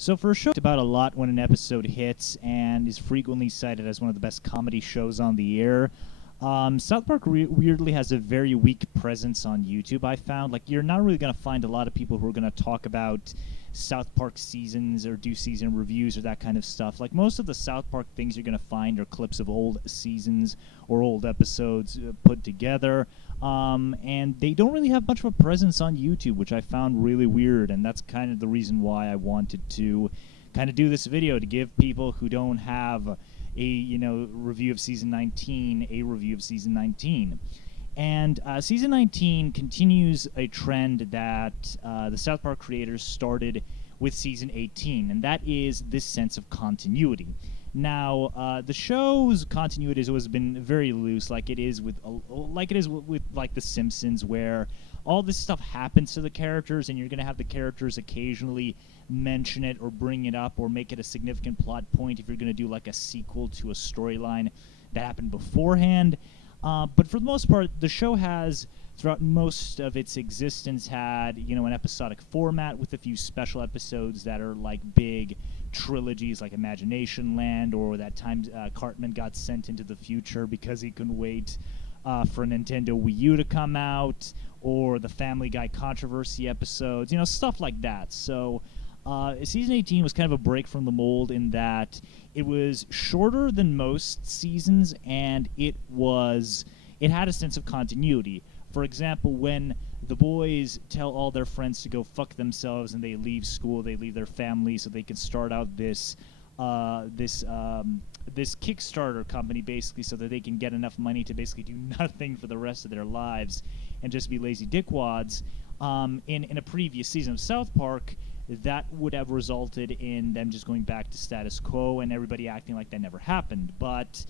So for a show about a lot when an episode hits and is frequently cited as one of the best comedy shows on the air, South Park weirdly has a very weak presence on YouTube. I found you're not really going to find a lot of people who are going to talk about South Park seasons or do season reviews or that kind of stuff. Like most of the South Park things you're going to find are clips of old seasons or old episodes put together. And they don't really have much of a presence on YouTube, which I found really weird, and that's kind of the reason why I wanted to kind of do this video, to give people who don't have a review of season 19 a review of season 19. And season 19 continues a trend that the South Park creators started with season 18, and that is this sense of continuity. Now, the show's continuity has always been very loose, like it is with The Simpsons, where all this stuff happens to the characters, and you're going to have the characters occasionally mention it or bring it up or make it a significant plot point if you're going to do like a sequel to a storyline that happened beforehand. But for the most part, the show has, throughout most of its existence, had an episodic format with a few special episodes that are like big trilogies, like Imagination Land, or that time Cartman got sent into the future because he couldn't wait for Nintendo Wii U to come out, or the Family Guy controversy episodes, stuff like that. So season 18 was kind of a break from the mold in that it was shorter than most seasons, and it had a sense of continuity. For example, when the boys tell all their friends to go fuck themselves and they leave school, they leave their family so they can start out this Kickstarter company, basically, so that they can get enough money to basically do nothing for the rest of their lives and just be lazy dickwads. In a previous season of South Park, that would have resulted in them just going back to status quo and everybody acting like that never happened. But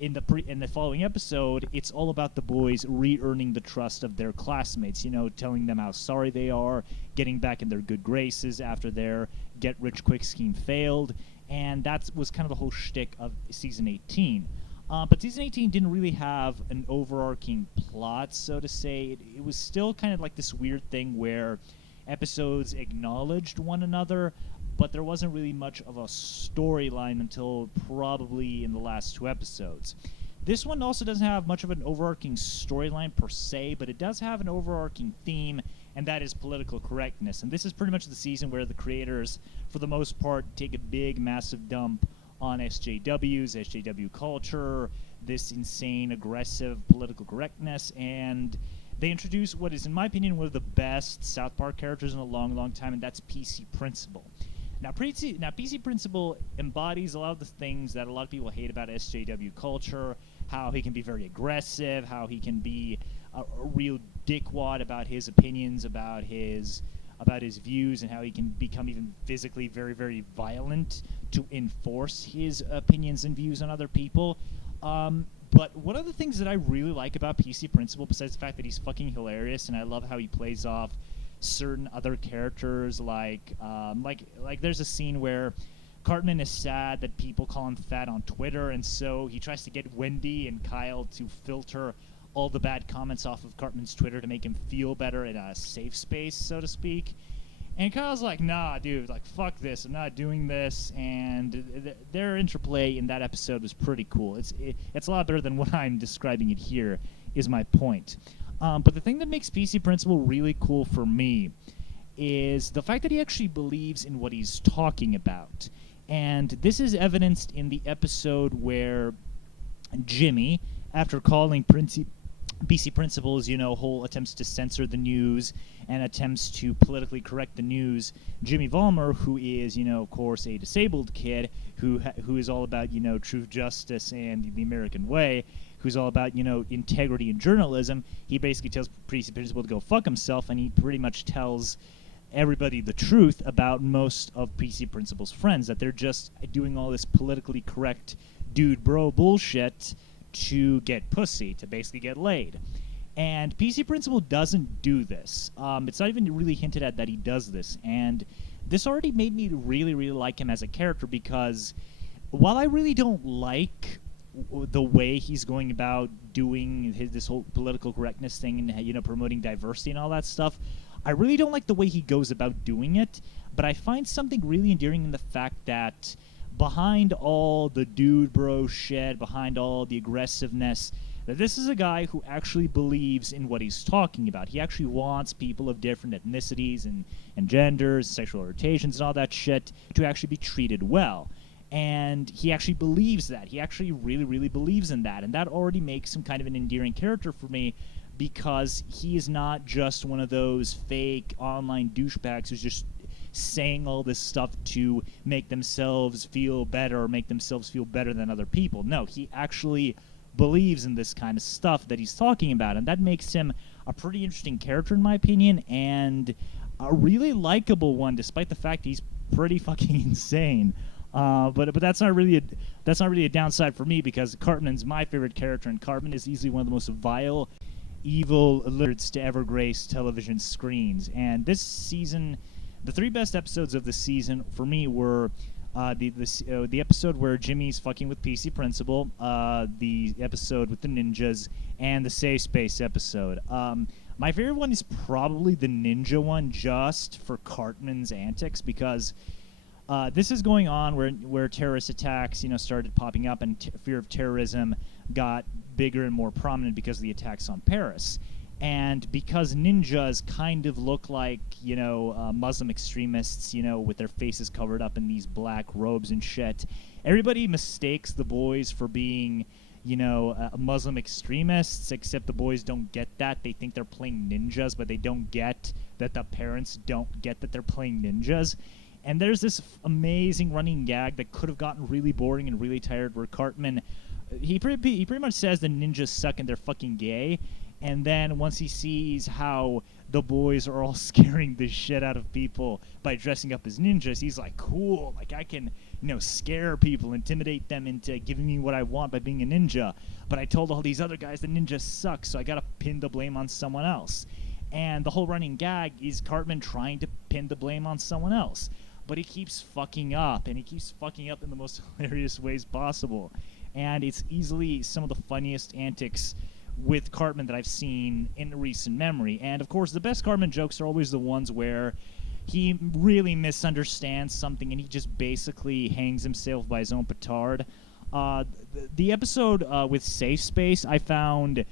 in the following episode, it's all about the boys re-earning the trust of their classmates, telling them how sorry they are, getting back in their good graces after their get-rich-quick scheme failed, and that was kind of the whole shtick of season 18. But season 18 didn't really have an overarching plot, so to say. It was still kind of like this weird thing where episodes acknowledged one another, but there wasn't really much of a storyline until probably in the last two episodes. This one also doesn't have much of an overarching storyline per se, but it does have an overarching theme, and that is political correctness. And this is pretty much the season where the creators, for the most part, take a big, massive dump on SJW culture, this insane, aggressive political correctness, and they introduce what is, in my opinion, one of the best South Park characters in a long, long time, and that's PC Principal. Now, PC Principal embodies a lot of the things that a lot of people hate about SJW culture, how he can be very aggressive, how he can be a real dickwad about his opinions, about his views, and how he can become even physically very, very violent to enforce his opinions and views on other people. But one of the things that I really like about PC Principal, besides the fact that he's fucking hilarious, and I love how he plays off certain other characters, like there's a scene where Cartman is sad that people call him fat on Twitter, and so he tries to get Wendy and Kyle to filter all the bad comments off of Cartman's Twitter to make him feel better in a safe space, so to speak. And Kyle's like, nah, dude, fuck this, I'm not doing this. And their interplay in that episode was pretty cool. It's a lot better than what I'm describing it here, is my point. But the thing that makes PC Principal really cool for me is the fact that he actually believes in what he's talking about. And this is evidenced in the episode where Jimmy, after calling PC Principal's, whole attempts to censor the news and attempts to politically correct the news, Jimmy Vollmer, who is, of course, a disabled kid who is all about, truth, justice, and the American way, who's all about, integrity and journalism, he basically tells PC Principal to go fuck himself, and he pretty much tells everybody the truth about most of PC Principal's friends, that they're just doing all this politically correct dude bro bullshit to get pussy, to basically get laid. And PC Principal doesn't do this. It's not even really hinted at that he does this. And this already made me really, really like him as a character, because while I really don't like the way he's going about doing this whole political correctness thing and promoting diversity and all that stuff, I really don't like the way he goes about doing it. but I find something really endearing in the fact that behind all the dude bro shit, behind all the aggressiveness, that this is a guy who actually believes in what he's talking about. He actually wants people of different ethnicities and genders, sexual orientations, and all that shit to actually be treated well. And he actually believes that. He actually really, really believes in that. And that already makes him kind of an endearing character for me, because he is not just one of those fake online douchebags who's just saying all this stuff to make themselves feel better or make themselves feel better than other people. No, he actually believes in this kind of stuff that he's talking about, and that makes him a pretty interesting character in my opinion, and a really likable one, despite the fact he's pretty fucking insane. But that's not really a downside for me, because Cartman's my favorite character, and Cartman is easily one of the most vile, evil lizards to ever grace television screens. And this season, the three best episodes of the season for me were the episode where Jimmy's fucking with PC Principal, the episode with the ninjas, and the Safe Space episode. My favorite one is probably the ninja one, just for Cartman's antics, because this is going on where terrorist attacks, started popping up, and fear of terrorism got bigger and more prominent because of the attacks on Paris. And because ninjas kind of look like, Muslim extremists, with their faces covered up in these black robes and shit, everybody mistakes the boys for being, Muslim extremists, except the boys don't get that. They think they're playing ninjas, but they don't get that the parents don't get that they're playing ninjas. And there's this amazing running gag that could have gotten really boring and really tired, where Cartman, he pretty much says the ninjas suck and they're fucking gay. And then once he sees how the boys are all scaring the shit out of people by dressing up as ninjas, he's like, cool, like I can, scare people, intimidate them into giving me what I want by being a ninja. But I told all these other guys that ninjas suck, so I gotta pin the blame on someone else. And the whole running gag is Cartman trying to pin the blame on someone else. But he keeps fucking up, and he keeps fucking up in the most hilarious ways possible. And it's easily some of the funniest antics with Cartman that I've seen in recent memory. And of course, the best Cartman jokes are always the ones where he really misunderstands something and he just basically hangs himself by his own petard. The episode with Safe Space I found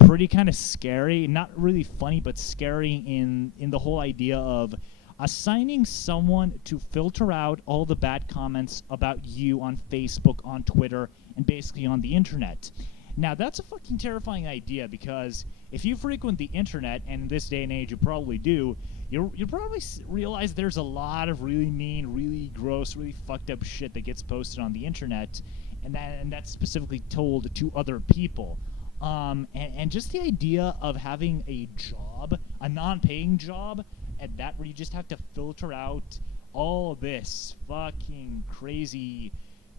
pretty kind of scary. Not really funny, but scary in the whole idea of assigning someone to filter out all the bad comments about you on Facebook, on Twitter, and basically on the internet. Now, that's a fucking terrifying idea, because if you frequent the internet, and in this day and age you probably do, you'll probably realize there's a lot of really mean, really gross, really fucked up shit that gets posted on the internet, and that's specifically told to other people. And just the idea of having a job, a non-paying job, at that, where you just have to filter out all this fucking crazy,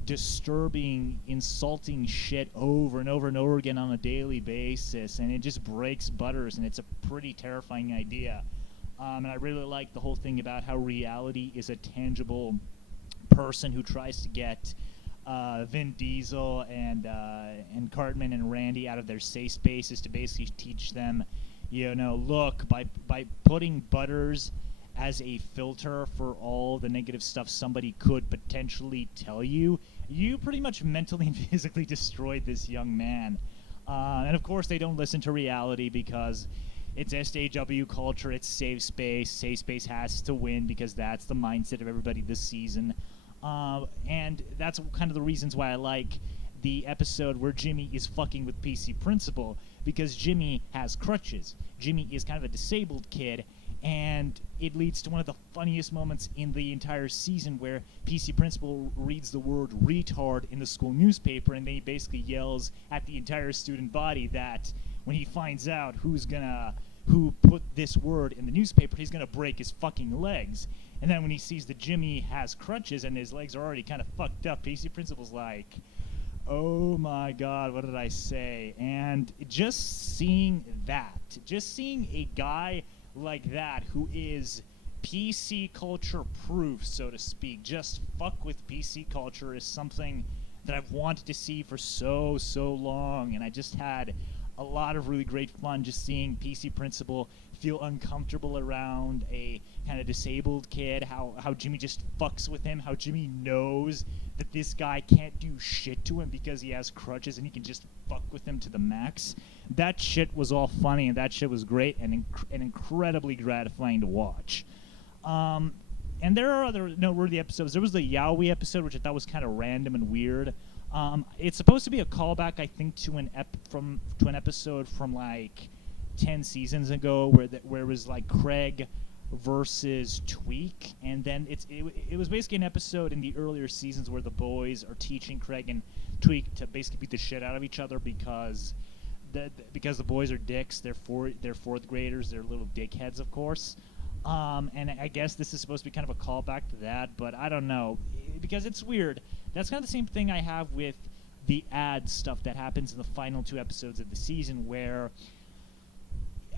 disturbing, insulting shit over and over and over again on a daily basis, and it just breaks butters, and it's a pretty terrifying idea. And I really like the whole thing about how reality is a tangible person who tries to get Vin Diesel and Cartman and Randy out of their safe spaces to basically teach them, look, by putting Butters as a filter for all the negative stuff somebody could potentially tell you, you pretty much mentally and physically destroyed this young man. And of course they don't listen to reality, because it's CJW culture, it's safe space. Safe space has to win, because that's the mindset of everybody this season. And that's kind of the reasons why I like the episode where Jimmy is fucking with PC Principal, because Jimmy has crutches. Jimmy is kind of a disabled kid, and it leads to one of the funniest moments in the entire season, where PC Principal reads the word retard in the school newspaper, and then he basically yells at the entire student body that when he finds out who put this word in the newspaper, he's gonna break his fucking legs. And then when he sees that Jimmy has crutches and his legs are already kind of fucked up, PC Principal's like, oh my god, what did I say? And just seeing a guy like that who is PC culture proof, so to speak, just fuck with PC culture, is something that I've wanted to see for so long, and I just had a lot of really great fun just seeing PC Principal feel uncomfortable around a kind of disabled kid, how Jimmy just fucks with him, how Jimmy knows that this guy can't do shit to him because he has crutches and he can just fuck with him to the max. That shit was all funny, and that shit was great and incredibly gratifying to watch. And there are other noteworthy episodes. There was the Yowie episode, which I thought was kind of random and weird. It's supposed to be a callback, I think, to an episode from like 10 seasons ago, where it was like Craig versus Tweek, and then it was basically an episode in the earlier seasons where the boys are teaching Craig and Tweek to basically beat the shit out of each other because the boys are dicks. They're fourth graders. They're little dickheads, of course. And I guess this is supposed to be kind of a callback to that, but I don't know, because it's weird. That's kind of the same thing I have with the ad stuff that happens in the final 2 episodes of the season, where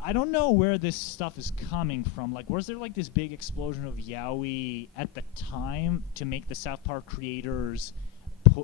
I don't know where this stuff is coming from. Like, was there like this big explosion of yaoi at the time to make the South Park creators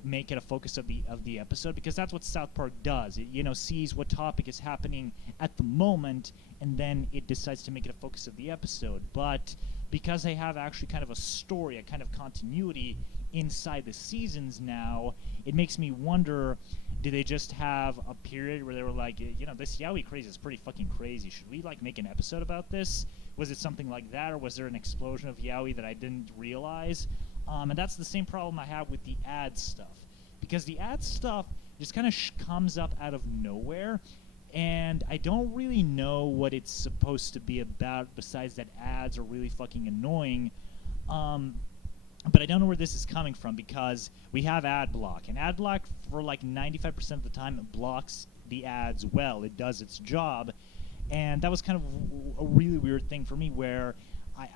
make it a focus of the episode? Because that's what South Park does. It, sees what topic is happening at the moment, and then it decides to make it a focus of the episode. But because they have actually kind of a story, a kind of continuity inside the seasons now, it makes me wonder, do they just have a period where they were like, this yaoi craze is pretty fucking crazy. Should we like make an episode about this? Was it something like that, or was there an explosion of yaoi that I didn't realize? And that's the same problem I have with the ad stuff, because the ad stuff just kind of comes up out of nowhere, and I don't really know what it's supposed to be about besides that ads are really fucking annoying. But I don't know where this is coming from, because we have ad block, and ad block for like 95% of the time it blocks the ads well. It does its job, and that was kind of a really weird thing for me, where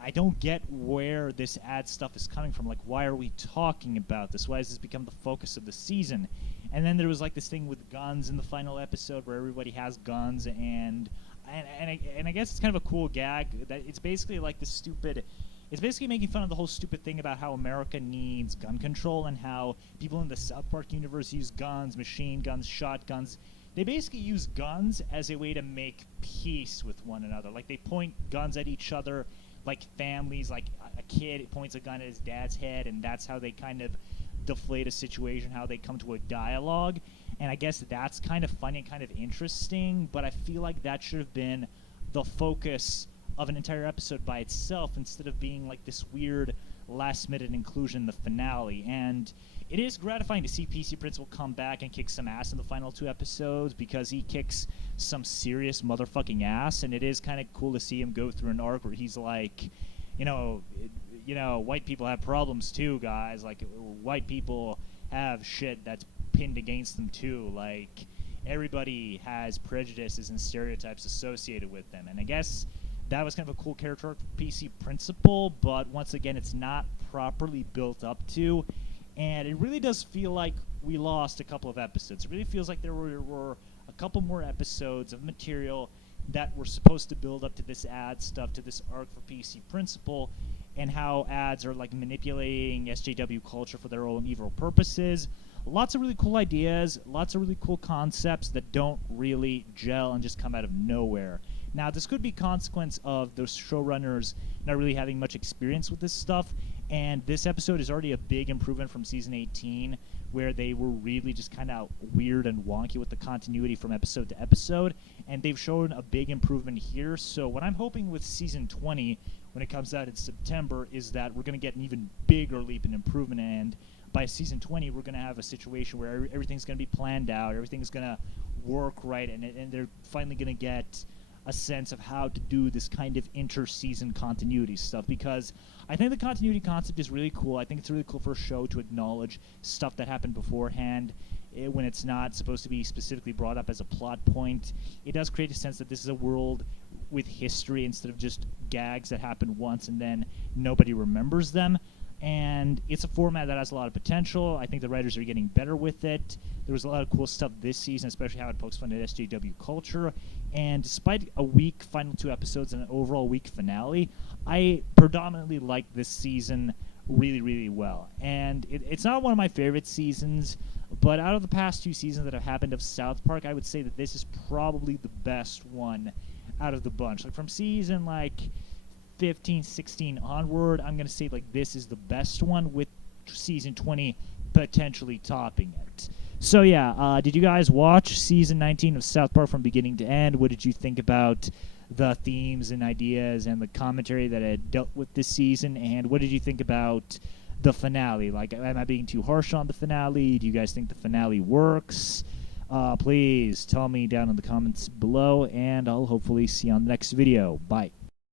I don't get where this ad stuff is coming from. Like, why are we talking about this? Why has this become the focus of the season? And then there was like this thing with guns in the final episode where everybody has guns, and I guess it's kind of a cool gag that it's basically like this stupid. It's basically making fun of the whole stupid thing about how America needs gun control and how people in the South Park universe use guns, machine guns, shotguns. They basically use guns as a way to make peace with one another. Like, they point guns at each other like families, like a kid points a gun at his dad's head, and that's how they kind of deflate a situation, how they come to a dialogue. And I guess that's kind of funny and kind of interesting, but I feel like that should have been the focus of an entire episode by itself, instead of being like this weird last-minute inclusion in the finale. And it is gratifying to see PC Principal come back and kick some ass in the final 2 episodes, because he kicks some serious motherfucking ass, and it is kind of cool to see him go through an arc where he's like, white people have problems too, guys. Like, white people have shit that's pinned against them too. Like, everybody has prejudices and stereotypes associated with them. And I guess that was kind of a cool character arc for PC Principal, but once again, it's not properly built up to. And it really does feel like we lost a couple of episodes. It really feels like there were a couple more episodes of material that were supposed to build up to this ad stuff, to this arc for PC Principal, and how ads are like manipulating SJW culture for their own evil purposes. Lots of really cool ideas, lots of really cool concepts that don't really gel and just come out of nowhere. Now, this could be a consequence of those showrunners not really having much experience with this stuff, and this episode is already a big improvement from Season 18, where they were really just kind of weird and wonky with the continuity from episode to episode, and they've shown a big improvement here. So what I'm hoping with Season 20, when it comes out in September, is that we're going to get an even bigger leap in improvement, and by Season 20, we're going to have a situation where everything's going to be planned out, everything's going to work right, and they're finally going to get a sense of how to do this kind of inter-season continuity stuff, because I think the continuity concept is really cool. I think it's really cool for a show to acknowledge stuff that happened beforehand when it's not supposed to be specifically brought up as a plot point. It does create a sense that this is a world with history instead of just gags that happen once and then nobody remembers them. And it's a format that has a lot of potential. I think the writers are getting better with it. There was a lot of cool stuff this season, especially how it pokes fun at SJW culture. And despite a weak final 2 episodes and an overall weak finale, I predominantly like this season really, really well. And it's not one of my favorite seasons, but out of the past 2 seasons that have happened of South Park, I would say that this is probably the best one out of the bunch. Like from season like 15, 16 onward, I'm going to say like this is the best one, with season 20 potentially topping it. So yeah, did you guys watch season 19 of South Park from beginning to end? What did you think about the themes and ideas and the commentary that had dealt with this season? And what did you think about the finale? Like, am I being too harsh on the finale? Do you guys think the finale works? Please tell me down in the comments below, and I'll hopefully see you on the next video. Bye.